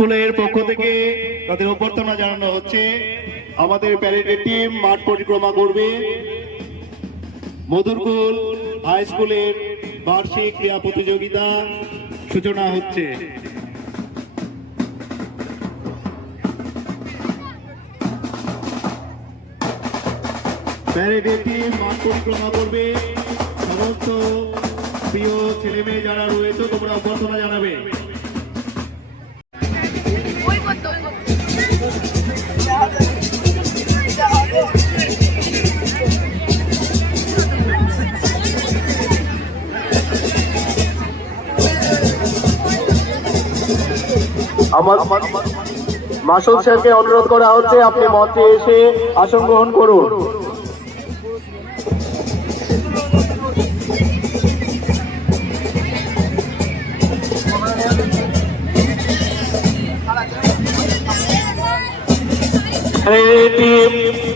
স্কুলের পক্ষ থেকে তাদের অভ্যর্থনা জানানো হচ্ছে। আমাদের প্যারেডের টিম মাঠ পরিক্রমা করবে। মধুরকুল হাই স্কুলের বার্ষিক ক্রীড়া প্রতিযোগিতা সূচনা হচ্ছে। প্যারেডের টিম মাঠ পরিক্রমা করবে। সমস্ত প্রিয় ছেলে মেয়ে যারা রয়েছে তোমরা অভ্যর্থনা জানাবে। আমার মাসুদ স্যারকে অনুরোধ করা হচ্ছে আপনি মঞ্চে এসে আসন গ্রহণ করুন।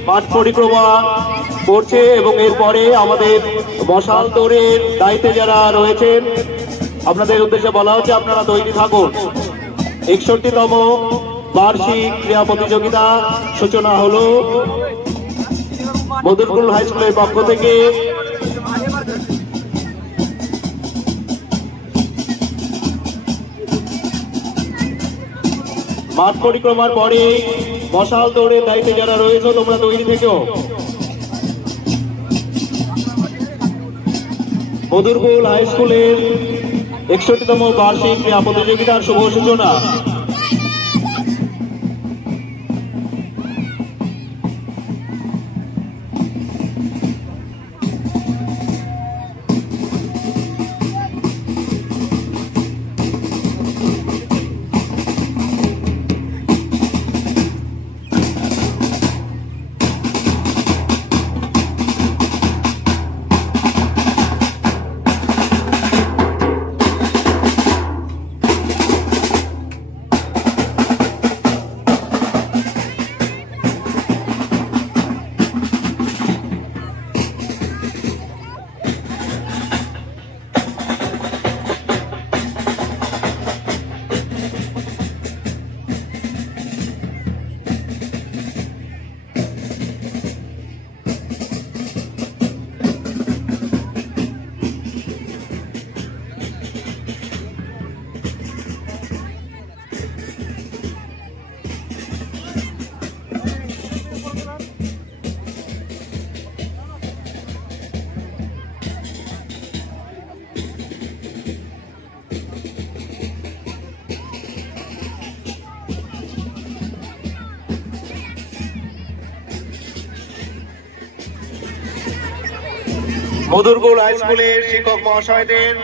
মাঠ পরিক্রমা করছে এবং এরপরে আমাদের মশাল দৌড়ের দায়িত্বে যারা রয়েছেন আপনাদের উদ্দেশ্যে বলা হচ্ছে আপনারা তৈরি থাকুন। 61তম বার্ষিক ক্রীড়া প্রতিযোগিতা সূচনা হলো মধুরকুল হাই স্কুলের পক্ষ থেকে। মাঠ পরিক্রমার পরে মশাল দৌড়ের দায়িত্বে যারা রয়েছে তোমরা তৈরি থেকেও। মধুরকুল হাই স্কুলের 61তম বার্ষিক ক্রীড়া প্রতিযোগিতার শুভ সূচনা। মধুরকুল হাই স্কুলের শিক্ষক মহাশয়দের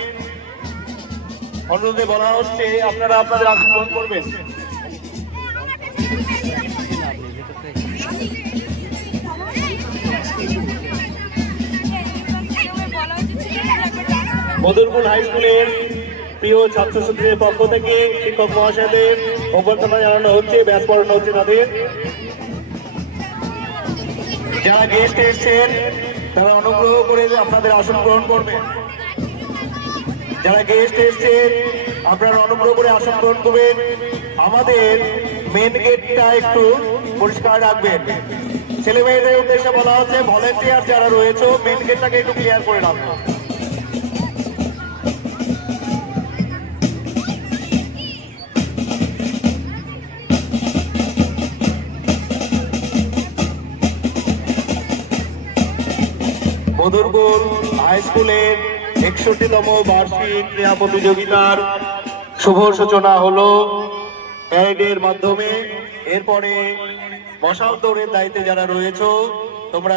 অনুরোধে বলা হচ্ছে আপনারা আপনাদের আসন গ্রহণ করবেন। মধুরকুল হাই স্কুলের প্রিয় ছাত্রছাত্রীদের পক্ষ থেকে শিক্ষক মহাশয়দের অভ্যর্থনা জানানো হচ্ছে, ব্যাচ পড়ানো হচ্ছে তাদের। যারা গেস্ট এসছেন তারা অনুগ্রহ করে আপনাদের আসন গ্রহণ করবেন। যারা গেস্ট এসছেন আপনারা অনুগ্রহ করে আসন গ্রহণ করবেন। আমাদের মেন গেটটা একটু পরিষ্কার রাখবেন। ছেলে মেয়েদের উদ্দেশ্যে বলা হচ্ছে ভলেন্টিয়ার যারা রয়েছে মেন গেটটাকে একটু ক্লিয়ার করে রাখবেন। মধুরকুল হাই স্কুলের 61তম বার্ষিক ক্রীড়া প্রতিযোগিতার শুভ সূচনা হলো প্যারেডের মাধ্যমে। এরপরে মশাল দৌড়ের দায়িত্বে যারা রয়েছে তোমরা